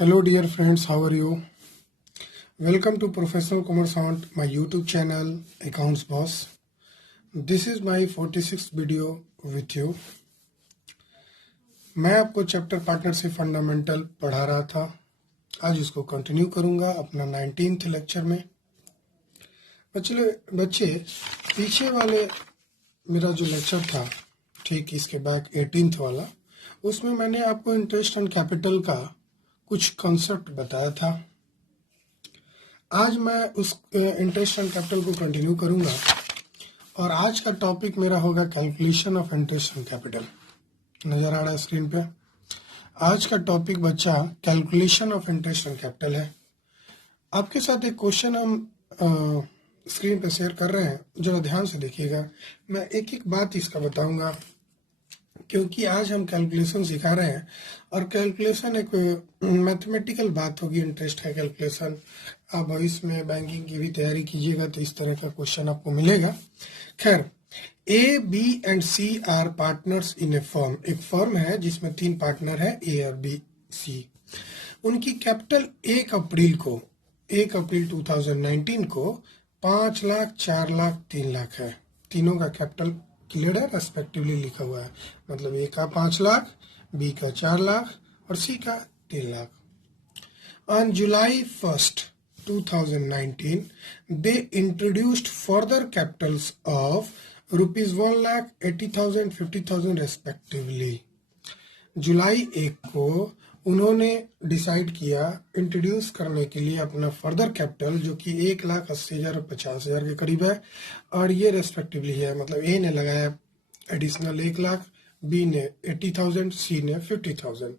Hello dear friends, how are you? Welcome to Professional Commerce on my YouTube channel Accounts Boss. This is my 46th video with you. मैं आपको chapter partnership fundamental पढ़ा रहा था, आज इसको continue करूंगा अपना 19th लेक्चर में। बच्चे पीछे वाले मेरा जो लेक्चर था, ठीक इसके बैक 18th वाला, उसमें मैंने आपको इंटरेस्ट एंड कैपिटल का कुछ कॉन्सेप्ट बताया था। आज मैं उस इंटरेस्ट एंड कैपिटल को कंटिन्यू करूंगा और आज का टॉपिक मेरा होगा calculation of interest and capital. नजर आ रहा है स्क्रीन पे? आज का टॉपिक बच्चा calculation of interest and capital है। आपके साथ एक क्वेश्चन हम स्क्रीन पे शेयर कर रहे हैं, जरा ध्यान से देखिएगा। मैं एक एक बात इसका बताऊंगा क्योंकि आज हम कैलकुलेशन सिखा रहे हैं और कैलकुलेशन एक मैथमेटिकल बात होगी। इंटरेस्ट है कैलकुलेशन। आप भविष्य में बैंकिंग की भी तैयारी कीजिएगा तो इस तरह का क्वेश्चन आपको मिलेगा। खैर, A, B and C are partners in a firm. एक फर्म है जिसमें 3 पार्टनर है, ए और बी, सी। उनकी कैपिटल 1 अप्रैल 2019 को 5 लाख, 4 लाख, 3 लाख है। तीनों का कैपिटल क्लियर है, रेस्पेक्टिवली लिखा हुआ है। मतलब ए का 5 लाख, बी का 4 लाख और सी का 3 lakh. On July 1st 2019 they introduced further capitals of rupees 1,80,000, 50,000 respectively। जुलाई 1 को उन्होंने डिसाइड किया इंट्रोड्यूस करने के लिए अपना फर्दर कैपिटल, जो कि 1,80,000 और 50,000 के करीब है, और ये रेस्पेक्टिवली है। मतलब ए ने लगाया एडिशनल 1 लाख, बी ने 80,000, सी ने 50,000।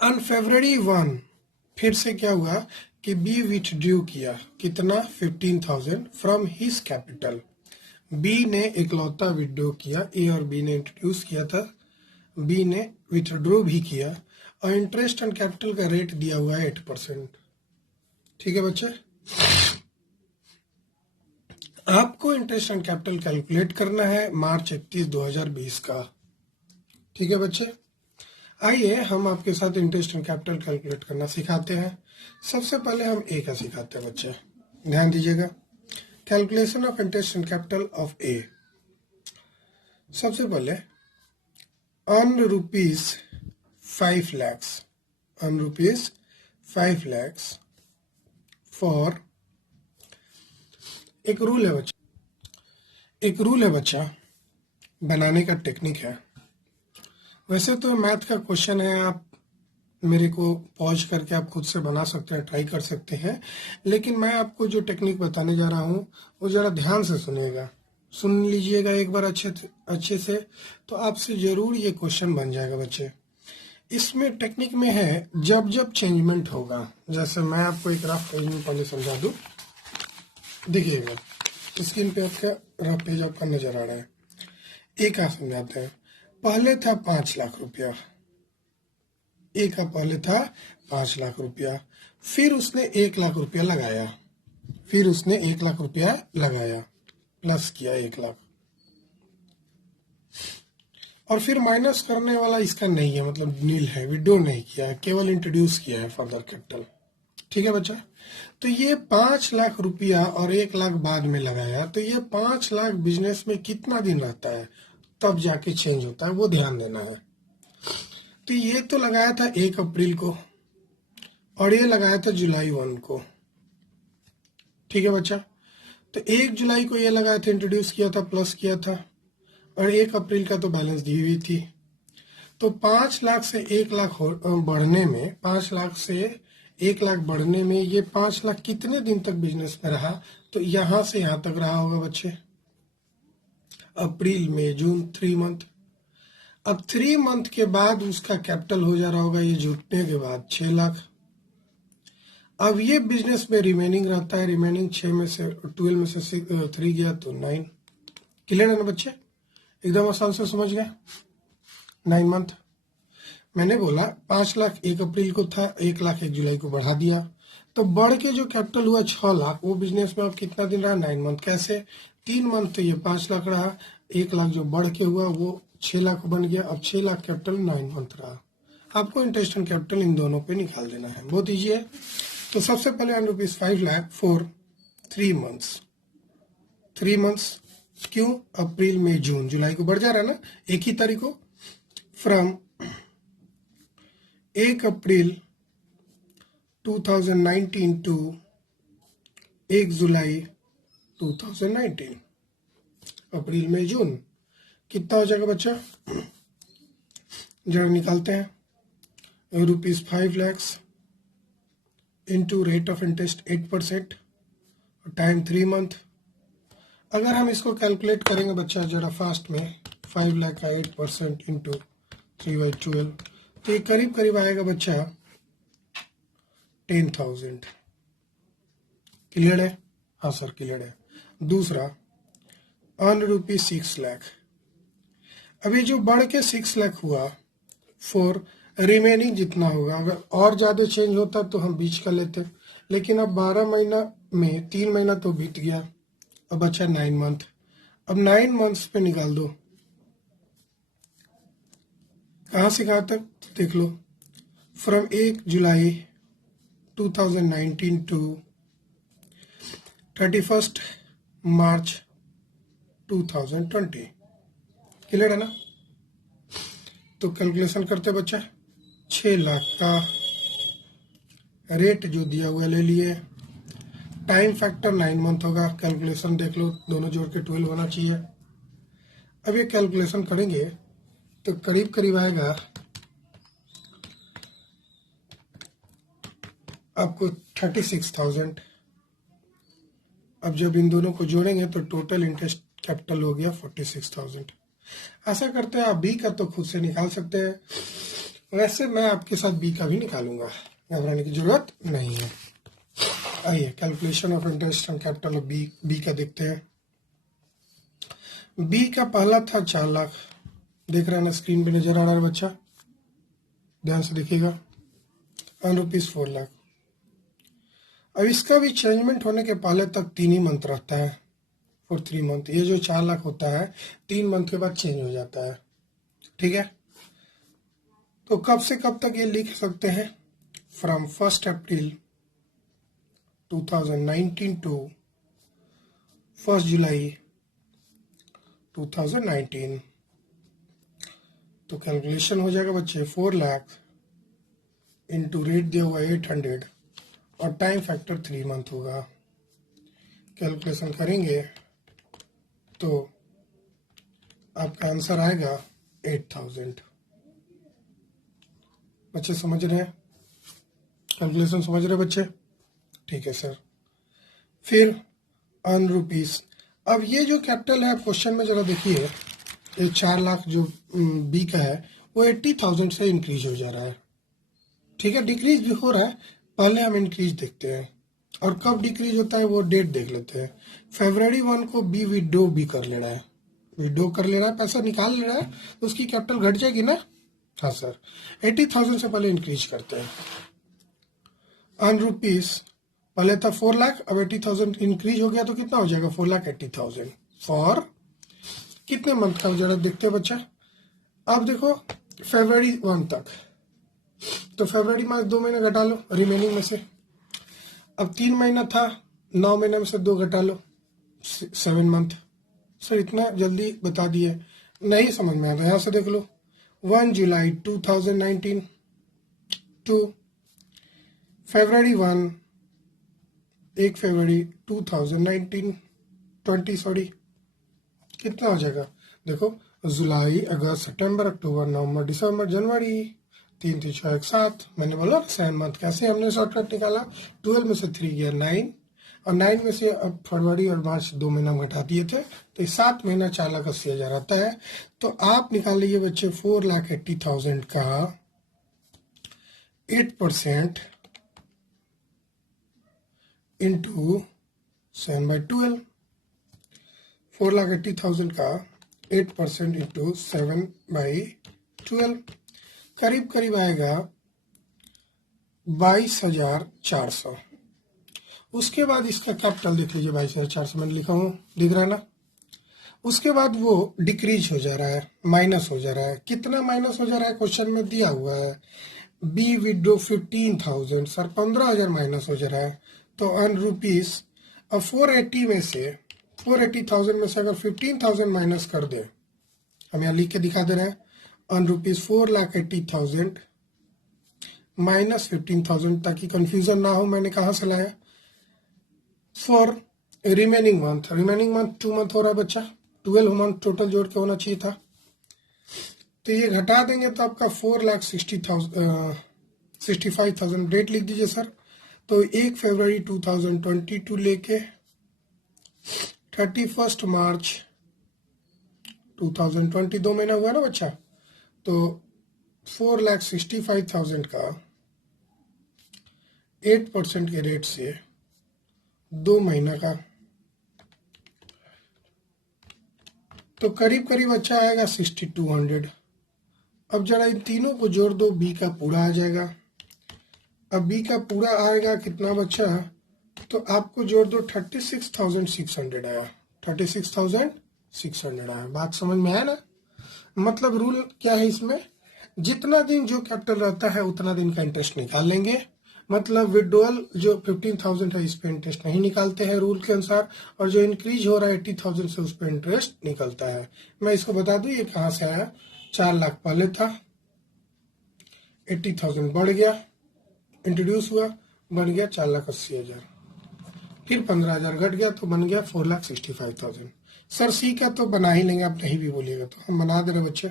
ऑन February 1 फिर से क्या हुआ कि बी विथड्रू किया कितना, 15,000 फ्रॉम हिज कैपिटल। बी ने इकलौता विथड्रू किया, ए और बी ने इंट्रोड्यूस किया था, बी ने विथड्रू भी किया, और इंटरेस्ट एंड कैपिटल का रेट दिया हुआ है 8%। ठीक है बच्चे, आपको इंटरेस्ट एंड कैपिटल कैलकुलेट करना है मार्च 31, 2020 का। ठीक है बच्चे, आइए हम आपके साथ इंटरेस्ट एंड कैपिटल कैलकुलेट करना सिखाते हैं। सबसे पहले हम ए का सिखाते हैं बच्चे, ध्यान दीजिएगा। Calculation of interest and capital of A. सबसे पहले on rupees 5 lakhs for एक रूल है बच्चा, बनाने का टेक्निक है। वैसे तो मैथ का क्वेश्चन है, आप मेरे को पॉज करके आप खुद से बना सकते हैं, ट्राई कर सकते हैं, लेकिन मैं आपको जो टेक्निक बताने जा रहा हूँ वो जरा ध्यान से सुनिएगा, सुन लीजिएगा एक बार अच्छे से, तो आपसे जरूर ये क्वेश्चन बन जाएगा बच्चे। इसमें टेक्निक में है जब जब चेंजमेंट होगा, जैसे मैं आपको एक रफ पेज में पहले समझा दूं। देखिएगा स्क्रीन पे आपका रफ पेज आपका नजर आ रहा है। एक का समझाते हैं। पहले था 5 लाख रुपया, एक का पहले था 5 लाख रुपया, फिर उसने 1 लाख रुपया लगाया, प्लस किया 1 लाख, और फिर माइनस करने वाला इसका नहीं है, मतलब नील है, विड्रॉ नहीं किया है, केवल इंट्रोड्यूस किया है फर्दर कैपिटल। ठीक है बच्चा, तो ये 5 लाख रुपया और 1 लाख बाद में लगाया, तो ये 5 लाख बिजनेस में कितना दिन रहता है, तब जाके चेंज होता है, वो ध्यान देना है। तो ये तो लगाया था 1 अप्रैल को और ये लगाया था जुलाई 1 को। ठीक है बच्चा, तो 1 जुलाई को ये लगाया था, इंट्रोड्यूस किया था, प्लस किया था, और 1 अप्रैल का तो बैलेंस दी हुई थी। तो 5 लाख से 1 लाख बढ़ने में, 5 लाख से 1 लाख बढ़ने में ये 5 लाख कितने दिन तक बिजनेस में रहा, तो यहां से यहां तक रहा होगा बच्चे, अप्रैल, मई, जून, 3 मंथ। अब 3 मंथ के बाद उसका कैपिटल हो जा रहा होगा, ये जुटने के बाद 6 लाख। अब ये बिजनेस में रिमेनिंग रहता है, रिमेनिंग 6 में से 12 में से 3 गया तो 9। क्लियर है ना बच्चे, एकदम आसान से समझ गए। 9 मंथ मैंने बोला 5 लाख 1 अप्रैल को था, 1 लाख 1 जुलाई को बढ़ा दिया, तो बढ़ के जो कैपिटल हुआ 6 लाख, वो बिजनेस में अब कितना दिन रहा, 9 मंथ। कैसे, 3 मंथ तो ये 5 लाख रहा, 1 लाख जो बढ़ के हुआ वो 6 लाख बन गया, अब 6 लाख कैपिटल 9 मंथ रहा। आपको इंटरेस्ट ऑन कैपिटल इन दोनों पे निकाल देना है, बहुत ईजी है। तो सबसे पहले ₹5 लाख फॉर 3 मंथ्स। 3 मंथ्स क्यों? अप्रैल मई जून जुलाई को बढ़ जा रहा है ना, एक ही तारीख को। फ्रॉम 1 अप्रैल 2019 टू 1 जुलाई 2019, अप्रैल मई जून कितना हो जाएगा बच्चा? जरा निकालते हैं। ₹5 lakh into rate of interest 8%, time 3 month. अगर हम इसको कैलकुलेट करेंगे बच्चा जरा फास्ट में, 5 लाख का 8% इंटू 3/12, तो ये करीब करीब आएगा बच्चा 10,000। क्लियर है? हाँ सर क्लियर है। दूसरा ₹6 लाख। अभी जो बढ़ के 6 लाख हुआ, फॉर रिमेनिंग जितना होगा, अगर और ज़्यादा चेंज होता तो हम बीच का लेते, लेकिन अब 12 महीना में 3 महीना तो बीत गया, अब बचा 9 मंथ। अब 9 मंथ्स पे निकाल दो, कहाँ से कहाँ तक देख लो। From 1 July 2019 to 31 March 2020। Clear है ना? तो कैलकुलेशन करते बच्चा, 6 लाख का रेट जो दिया हुआ ले लिए, टाइम फैक्टर 9 मंथ होगा, कैलकुलेशन देख लो, दोनों जोड़ के 12 होना चाहिए। अब ये कैलकुलेशन करेंगे तो करीब करीब आएगा आपको 36,000। अब जब इन दोनों को जोड़ेंगे तो टोटल इंटरेस्ट कैपिटल हो गया 46,000। ऐसा करते हैं, आप बी का तो खुद से निकाल सकते हैं, वैसे मैं आपके साथ बी का भी निकालूंगा, घबराने की जरूरत नहीं है। आइए calculation of interest on capital of B का देखते हैं। बी का पहला था 4 लाख, देख रहे हैं ना, स्क्रीन पे नजर आ रहा है बच्चा, ध्यान से देखिएगा, ₹4 लाख। अब इसका भी चेंजमेंट होने के पहले तक 3 ही मंथ रहता है, फॉर 3 मंथ। ये जो 4 लाख होता है 3 मंथ के बाद चेंज हो जाता है, ठीक है। तो कब से कब तक ये लिख सकते हैं? From 1 April 2019 to 1 July 2019। तो कैलकुलेशन हो जाएगा बच्चे 4 लाख इंटू रेट दिया हुआ 800 और टाइम फैक्टर 3 मंथ होगा। कैलकुलेशन करेंगे तो आपका आंसर आएगा 8,000। बच्चे समझ रहे हैं? कैलकुलेशन समझ रहे बच्चे? ठीक है सर। फिर ₹। अब ये जो कैपिटल है क्वेश्चन में जरा देखिए, ये 4 लाख जो बी का है वो 80,000 से इंक्रीज हो जा रहा है, ठीक है, डिक्रीज भी हो रहा है। पहले हम इंक्रीज देखते हैं, और कब डिक्रीज होता है वो डेट देख लेते हैं। February 1 को बी विड्रो भी कर ले रहा है, विड्रो कर ले रहा है, पैसा निकाल ले रहा है, तो उसकी कैपिटल घट जाएगी ना। हाँ सर, 80,000 से पहले इंक्रीज करते हैं। ₹, पहले था 4 लाख, अब 80,000 इंक्रीज हो गया तो कितना हो जाएगा? 4,80,000 फॉर कितने मंथ का जरा देखते हैं बच्चा। अब देखो February 1 तक, तो February में 2 महीने घटा लो रिमेनिंग में से। अब 3 महीना था, 9 महीने में से 2 घटा लो, 7 मंथ। सर इतना जल्दी बता दिए, नहीं समझ में आता, यहाँ से देख लो। 1 July 2019 to February 1, 1 February 2020 sorry, कितना हो जाएगा? देखो, जुलाई, अगस्त, सितंबर, अक्टूबर, नवंबर, दिसंबर, जनवरी, 3 3 6 1 7। मैंने बोला 7 मंथ। कैसे हमने शॉर्टकट निकाला? 12 में से 3 गया 9, और 9 में से अब फरवरी और मार्च 2 महीना घटा दिए थे, तो 7 महीना 4,80,000 आता है। तो आप निकाल लीजिए बच्चे 4,80,000 का 8% इंटू 7/12। 4,80,000 का 8% इंटू 7/12 करीब करीब आएगा 22,400। उसके बाद इसका कैपिटल देख लीजिए, 22,400 मैंने लिखा हूँ, दिख रहा है ना। उसके बाद वो डिक्रीज हो जा रहा है, माइनस हो जा रहा है। कितना माइनस हो जा रहा है क्वेश्चन में दिया हुआ है, बी विड्रो 15,000, सर 15,000 माइनस हो जा रहा है। तो ऑन रुपीज, अब 480 में से 480,000 में से अगर 15,000 माइनस कर दे, हम यहाँ लिख के दिखा दे रहे हैं, ऑन रुपीज 4,80,000 माइनस 15,000, ताकि कंफ्यूजन ना हो। मैंने कहाँ से लाया, for remaining month, remaining month 2 month हो रहा है बच्चा, 12 मंथ टोटल जोड़ के होना चाहिए था। तो ये घटा देंगे तो आपका 4,65,000, डेट लिख दीजिए सर। तो 1 फरवरी 2022 लेके 31 मार्च 2020, 2 महीना हुआ ना बच्चा। तो 4,65,000 का 8% के रेट से 2 महीना का, तो करीब करीब अच्छा आएगा 6,200। अब जरा इन तीनों को जोड़ दो, बी का पूरा आ जाएगा। अब बी का पूरा आएगा कितना बच्चा, तो आपको जोड़ दो 36,600 आया, 36,600 आया। बात समझ में आया ना। मतलब रूल क्या है इसमें, जितना दिन जो कैपिटल रहता है उतना दिन का इंटरेस्ट निकाल लेंगे। मतलब विड्रॉल जो 15,000 है इस पे इंटरेस्ट नहीं निकालते हैं रूल के अनुसार, और जो इंक्रीज हो रहा है 80,000 से उस पे इंटरेस्ट निकलता है। मैं इसको बता दूं ये कहाँ से आया, 4 लाख पहले था, 80,000 बढ़ गया, इंट्रोड्यूस हुआ, बन गया 4,80,000, फिर 15,000 घट गया तो बन गया 4,65,000। सर सी का तो बना ही लेंगे, आप नहीं भी बोलिएगा तो हम बना दे रहे बच्चे।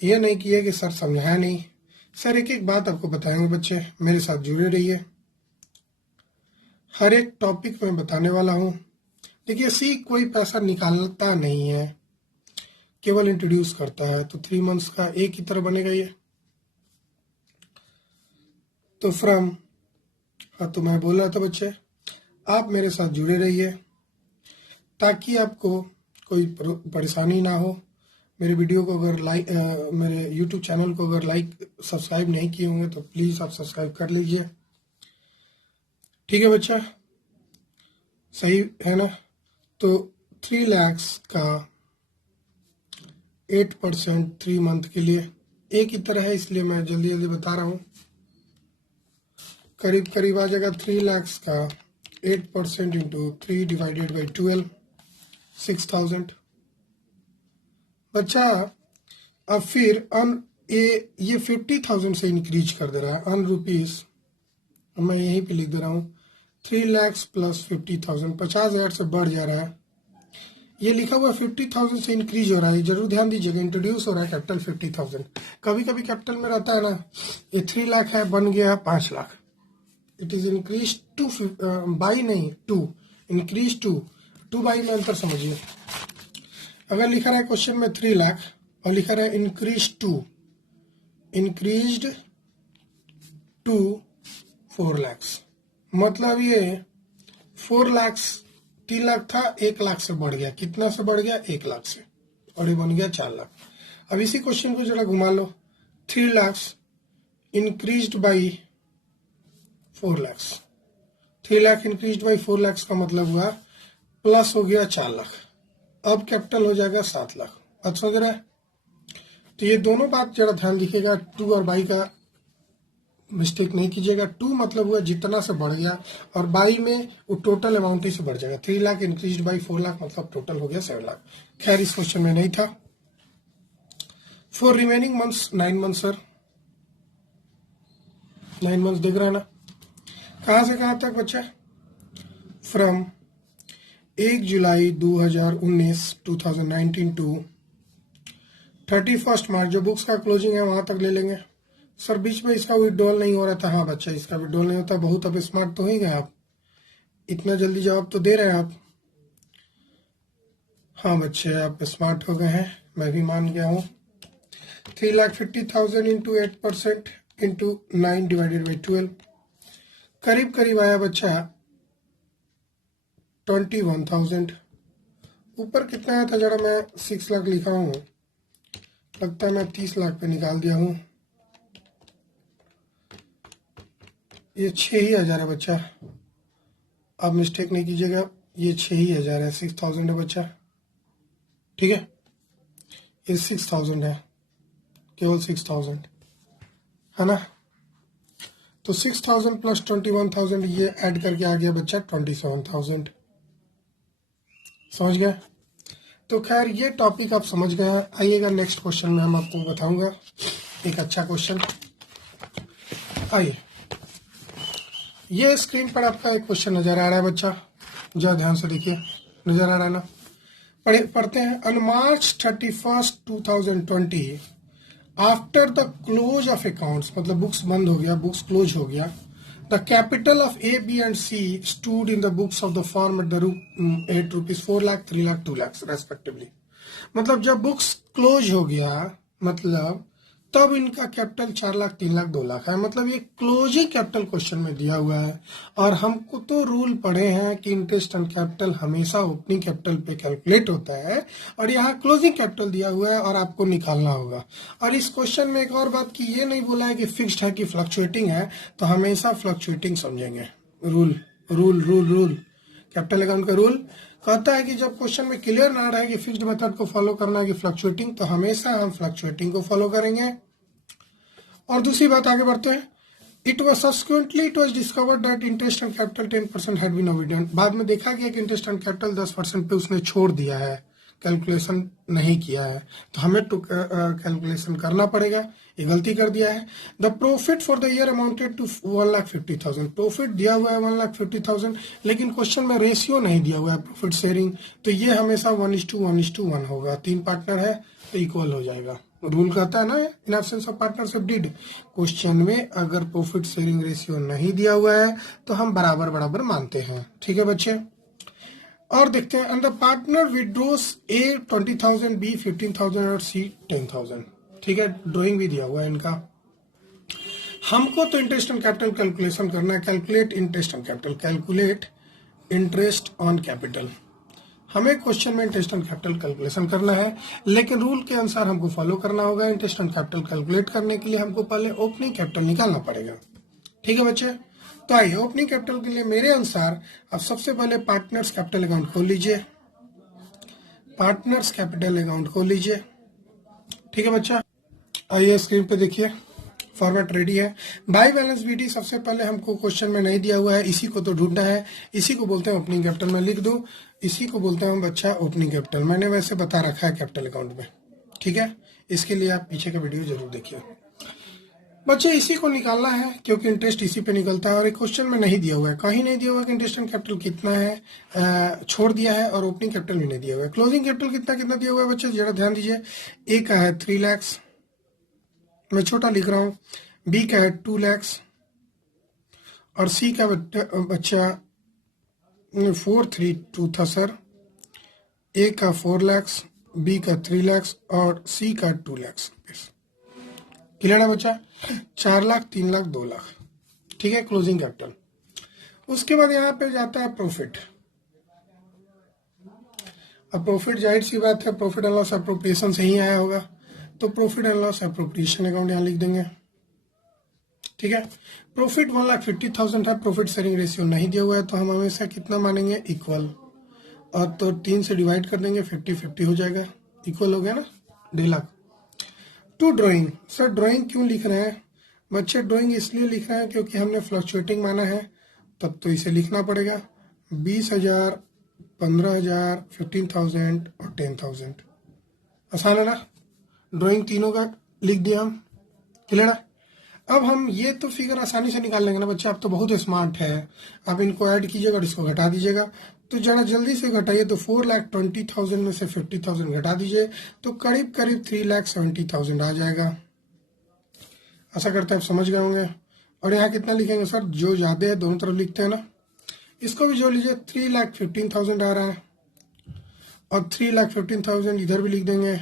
ये नहीं किए कि सर समझाया नहीं, सर एक एक बात आपको बताएंगे बच्चे, मेरे साथ जुड़े रहिए, हर एक टॉपिक में बताने वाला हूँ। देखिए सी कोई पैसा निकालता नहीं है, केवल इंट्रोड्यूस करता है। तो 3 मंथ्स का एक ही तरह बनेगा ये। तो फ्रॉम, हाँ तो मैं बोल रहा था बच्चे आप मेरे साथ जुड़े रहिए ताकि आपको कोई परेशानी ना हो। मेरे वीडियो को अगर मेरे यूट्यूब चैनल को अगर सब्सक्राइब नहीं किए होंगे तो प्लीज़ आप सब्सक्राइब कर लीजिए, ठीक है बच्चा, सही है ना। तो 3 लाख का 8% 3 मंथ के लिए एक ही तरह है, इसलिए मैं जल्दी जल्दी बता रहा हूँ। करीब करीब आ जाएगा 3 लाख का 8% इंटू 3 डिवाइडेड बाई 12, 6,000 बच्चा। अब फिर ये 50,000 से इंक्रीज कर दे रहा है अन रुपीज, मैं यहीं पे लिख दे रहा हूँ 3 लाख प्लस 50,000, 50,000 से बढ़ जा रहा है। ये लिखा हुआ 50,000 से इंक्रीज हो रहा है, जरूर ध्यान दीजिएगा, इंट्रोड्यूस हो रहा है कैपिटल 50,000। कभी कभी कैपिटल में रहता है ना, ये 3 लाख है बन गया 5 lakh, it is increase two by नहीं टू, इंक्रीज टू बाई में अंतर समझिए। अगर लिखा रहा है क्वेश्चन में 3 लाख और लिखा रहा है इंक्रीज्ड टू 4 लाख, मतलब ये 4 लाख, 3 लाख था 1 लाख से बढ़ गया, कितना से बढ़ गया 1 लाख से, और ये बन गया 4 लाख। अब इसी क्वेश्चन को जरा घुमा लो, 3 lakh increased by 4 lakh, 3 lakh increased by 4 lakh का मतलब हुआ प्लस हो गया 4 लाख, अब कैपिटल हो जाएगा 7 लाख। अब समझ रहा है। तो ये दोनों बात जरा ध्यान दिखेगा, 2 और बाई का मिस्टेक नहीं कीजिएगा। 2 मतलब हुआ जितना से बढ़ गया, और बाई में वो टोटल अमाउंट ही से बढ़ जाएगा। 3 लाख इंक्रीज्ड बाई 4 लाख मतलब टोटल हो गया 7 लाख। खैर इस क्वेश्चन में नहीं था। For remaining months 9 month sir, 9 months दिख रहा है ना। कहां से कहां तक बच्चा, फ्रॉम 1 जुलाई 2019 टू 31 मार्च, जो बुक्स का क्लोजिंग है वहां तक ले लेंगे। सर बीच में इसका विड्रॉल नहीं हो रहा था, हाँ बच्चा इसका विड्रॉल नहीं होता। बहुत अब स्मार्ट तो ही गए आप, इतना जल्दी जवाब तो दे रहे हैं आप। हाँ बच्चे आप स्मार्ट हो गए हैं, मैं भी मान गया हूँ। 3,50,000 इंटू 8% इंटू 9 डिवाइडेड बाई 12, करीब करीब आया बच्चा 21,000। ऊपर कितना आया था जरा, मैं 6 लाख लिखा हूँ, लगता है मैं 30 लाख पे निकाल दिया हूँ। ये 6,000 है बच्चा, आप मिस्टेक नहीं कीजिएगा, ये 6,000 है, 6,000 है बच्चा। ठीक है, ये 6000 है, केवल 6000 है ना। तो 6000 प्लस 21,000 ये ऐड करके आ गया बच्चा 27,000। समझ गए? तो खैर ये टॉपिक आप समझ गए हैं। आइएगा नेक्स्ट क्वेश्चन में हम आपको बताऊंगा एक अच्छा क्वेश्चन। आइए, ये स्क्रीन पर आपका एक क्वेश्चन नजर आ रहा है बच्चा, जरा ध्यान से देखिए, नजर आ रहा है ना। पढ़ते हैं। On March 31, 2020 after the close of accounts, मतलब बुक्स बंद हो गया, बुक्स क्लोज हो गया, the capital of A, B and C stood in the books of the firm at the ₹8, 4 lakh, 3 lakh, 2 lakh respectively. मतलब जब बुक्स क्लोज हो गया, मतलब तब इनका कैपिटल 4 लाख, 3 लाख, 2 लाख है। मतलब ये क्लोजिंग कैपिटल क्वेश्चन में दिया हुआ है। और हमको तो रूल पढ़े हैं कि इंटरेस्ट ऑन कैपिटल हमेशा ओपनिंग कैपिटल पे कैलकुलेट होता है, और यहाँ क्लोजिंग कैपिटल दिया हुआ है और आपको निकालना होगा। और इस क्वेश्चन में एक और बात की ये नहीं बोला है कि फिक्स्ड है कि फ्लक्चुएटिंग है, तो हमेशा फ्लक्चुएटिंग समझेंगे। Rule rule rule rule capital account का रूल कहता है कि जब क्वेश्चन में क्लियर ना रहे कि फिक्स्ड मेथड को फॉलो करना है कि फ्लक्चुएटिंग, तो हमेशा हम फ्लक्चुएटिंग को फॉलो करेंगे। और दूसरी बात, आगे बढ़ते हैं। It was discovered that interest on capital 10% had been omitted. बाद में देखा गया कि इंटरेस्ट ऑन कैपिटल 10% पे उसने छोड़ दिया है, कैलकुलेशन नहीं किया है, तो हमें टू कैलकुलेशन करना पड़ेगा। ये गलती कर दिया है। The profit for the year amounted to 1,50,000। Profit दिया हुआ है 1,50,000, लेकिन क्वेश्चन में रेशियो नहीं दिया हुआ है प्रॉफिट शेयरिंग, तो ये हमेशा 1:1:1 होगा। 3 पार्टनर है तो इक्वल हो जाएगा। रूल कहता है ना, in absence of partnership did. Question में अगर प्रॉफिट शेयरिंग रेशियो नहीं दिया हुआ है तो हम बराबर बराबर मानते हैं। ठीक है बच्चे, और देखते हैं। अंडर पार्टनर विड्रोस ए 20,000, बी 15,000 और सी 10,000। ठीक है, ड्राइंग भी दिया हुआ है इनका। हमको तो इंटरेस्ट ऑन कैपिटल कैलकुलेशन करना है। Calculate interest on capital, calculate interest on capital. हमें क्वेश्चन में इंटरेस्ट ऑन कैपिटल कैलकुलेशन करना है, लेकिन रूल के अनुसार हमको फॉलो करना होगा। इंटरेस्ट ऑन कैपिटल कैलकुलेट करने के लिए हमको पहले ओपनिंग कैपिटल निकालना पड़ेगा। ठीक है बच्चे, तो आइए ओपनिंग कैपिटल के लिए मेरे अनुसार अब सबसे पहले पार्टनर्स कैपिटल अकाउंट खोल लीजिए। पार्टनर्स कैपिटल अकाउंट खोल लीजिए। ठीक है बच्चा, आइए स्क्रीन पे देखिए, फॉर्मेट रेडी है। बाई बैलेंस बीडी सबसे पहले हमको क्वेश्चन में नहीं दिया हुआ है, इसी को तो ढूंढना है। इसी को बोलते हैं ओपनिंग कैपिटल, में लिख दो, इसी को बोलते हैं हम बच्चा ओपनिंग कैपिटल। मैंने वैसे बता रखा है कैपिटल अकाउंट में। ठीक है, इसके लिए आप पीछे का वीडियो जरूर देखिए बच्चे। इसी को निकालना है क्योंकि इंटरेस्ट इसी पे निकलता है, और एक क्वेश्चन में नहीं दिया हुआ है, कहीं नहीं दिया हुआ कि इंटरेस्ट ऑन कैपिटल कितना है, छोड़ दिया है। और ओपनिंग कैपिटल भी नहीं दिया हुआ है। क्लोजिंग कैपिटल कितना कितना दिया हुआ है बच्चे, जरा ध्यान दीजिए। ए का है 3 लाख, मैं छोटा लिख रहा हूँ। बी का है 2 लाख, और सी का बच्चा 432 था सर। ए का 4 लाख, बी का 3 लाख और सी का 2 लाख। क्लियर है बच्चा? 4 लाख, 3 लाख, 2 लाख। ठीक है, क्लोजिंग कैपिटल। उसके बाद यहाँ पे जाता है प्रॉफिट। अब प्रॉफिट जाहिर सी बात है प्रॉफिट एंड लॉस एप्रोप्रिएशन से ही आया होगा, तो profit and loss appropriation account यहाँ लिख देंगे। ठीक है, प्रॉफिट 1,50,000 है, प्रॉफिट शेयरिंग रेशियो नहीं दिया हुआ है, तो हम हमेशा कितना मानेंगे, इक्वल। और तो 3 से डिवाइड कर देंगे, 50-50 हो जाएगा, इक्वल हो गया ना, 1.5 lakh. To drawing, sir drawing क्यों लिख रहे हैं बच्चे? ड्राइंग इसलिए लिख रहे हैं क्योंकि हमने फ्लक्चुएटिंग माना है, तब तो इसे लिखना पड़ेगा। 20,000, 15,000, 15,000 और 10,000। आसान है ना? ड्राइंग तीनों का लिख दिया हम। क्लियर है? अब हम ये तो फिगर आसानी से निकाल लेंगे ना बच्चे, आप तो बहुत स्मार्ट है। आप इनको ऐड कीजिएगा और इसको घटा दीजिएगा। तो जरा जल्दी से घटाइए, तो 4,20,000 में से 50,000 घटा दीजिए, तो करीब करीब 3,70,000 आ जाएगा। आशा करते हैं आप समझ गए होंगे। और यहाँ कितना लिखेंगे सर? जो ज्यादा है दोनों तरफ लिखते हैं ना, इसको भी जोड़ लीजिए। 3,15,000 आ रहा है, और 3,15,000 इधर भी लिख देंगे,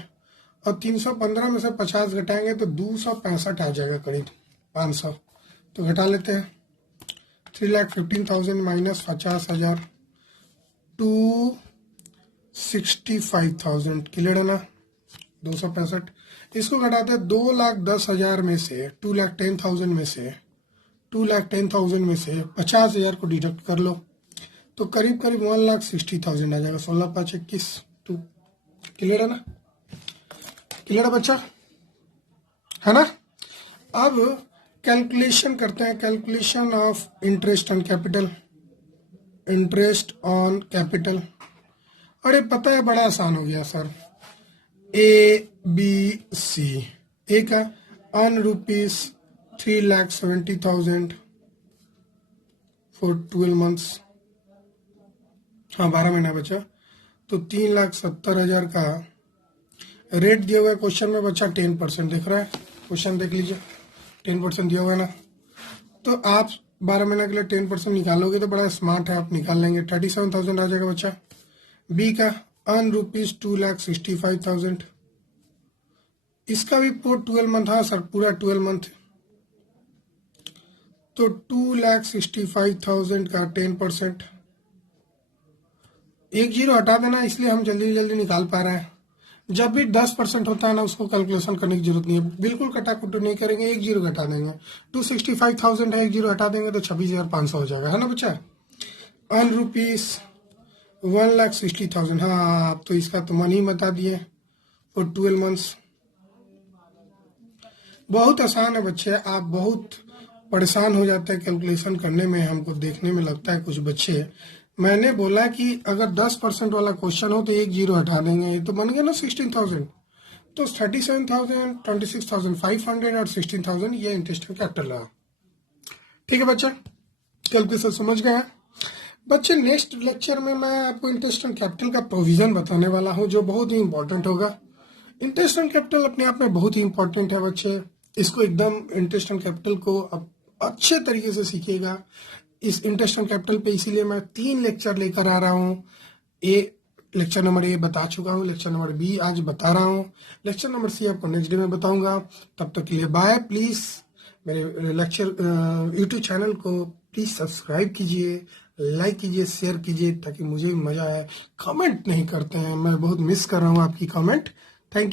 और 315 में से 50 घटाएंगे तो 265 आ जाएगा, करीब 500। तो घटा लेते हैं। 3,15,000 माइनस 50,000, 265,000। क्लियर है ना? 265। इसको घटाते हैं 2,10,000 में से, 2,10,000 में से, 2,10,000 में से 50,000 को डिडक्ट कर लो, तो करीब करीब 1,60,000 आ जाएगा। 16 5 21, क्लियर है ना? क्लियर है बच्चा, है ना? अब कैलकुलेशन करते हैं, calculation of interest on capital. Interest on capital, अरे पता है बड़ा आसान हो गया सर। ABC, ए का ऑन ₹3,70,000 फॉर 12 months, हाँ 12 महीना बचा, तो 3,70,000 का रेट दिया हुआ है क्वेश्चन में बच्चा 10%, दिख रहा है क्वेश्चन, देख लीजिए 10% दिया हुआ है ना। तो आप 12 महीने के लिए 10% निकालोगे तो बड़ा स्मार्ट है, आप निकाल लेंगे, 37,000 आ जाएगा बच्चा। बी का ऑन ₹2,65,000, इसका भी पूरा 12 मंथ, हाँ सर पूरा 12 मंथ, तो 2,65,000 का 10%, एक जीरो हटा देना, इसलिए हम जल्दी जल्दी निकाल पा रहे हैं। जब भी 10% होता है ना, उसको कैलकुलेशन करने की जरूरत नहीं है, बिल्कुल कटाकुटी नहीं करेंगे, एक जीरो घटा देंगे। 265,000 है, एक जीरो हटा देंगे तो 26,500 हो जाएगा, है ना बच्चा। ऑन ₹1,60,000, हाँ तो इसका तो मन ही बता दिए फॉर 12 months। बहुत आसान है बच्चे, आप बहुत परेशान हो जाते हैं कैलकुलेशन करने में, हमको देखने में लगता है कुछ बच्चे। मैंने बोला कि अगर 10% वाला क्वेश्चन हो तो एक जीरो हटा देंगे, तो बन गया ना 16,000, तो 37,000, 26,500 और 16,000 ये इंटरेस्ट कैपिटल रहा। ठीक है बच्चे, कैलकुलेशन समझ गए हैं बच्चे। नेक्स्ट लेक्चर में मैं आपको इंटरेस्ट ऑन कैपिटल का प्रोविजन बताने वाला हूँ, जो बहुत ही इंपॉर्टेंट होगा। इंटरेस्ट ऑन कैपिटल अपने आप में बहुत ही इंपॉर्टेंट है बच्चे, इसको एकदम इंटरेस्ट ऑन कैपिटल को आप अच्छे तरीके से सीखिएगा। इस इंटरेस्ट ऑन कैपिटल पे इसीलिए मैं 3 लेक्चर लेकर आ रहा हूँ। लेक्चर नंबर ए बता चुका हूँ, लेक्चर नंबर बी आज बता रहा हूँ, लेक्चर नंबर सी आपको नेक्स्ट डे में बताऊंगा। तब तक के लिए बाय। प्लीज मेरे लेक्चर यूट्यूब चैनल को प्लीज सब्सक्राइब कीजिए, लाइक कीजिए, शेयर कीजिए, ताकि मुझे भी मजा आए। कमेंट नहीं करते हैं, मैं बहुत मिस कर रहा हूँ आपकी कमेंट। Thank you.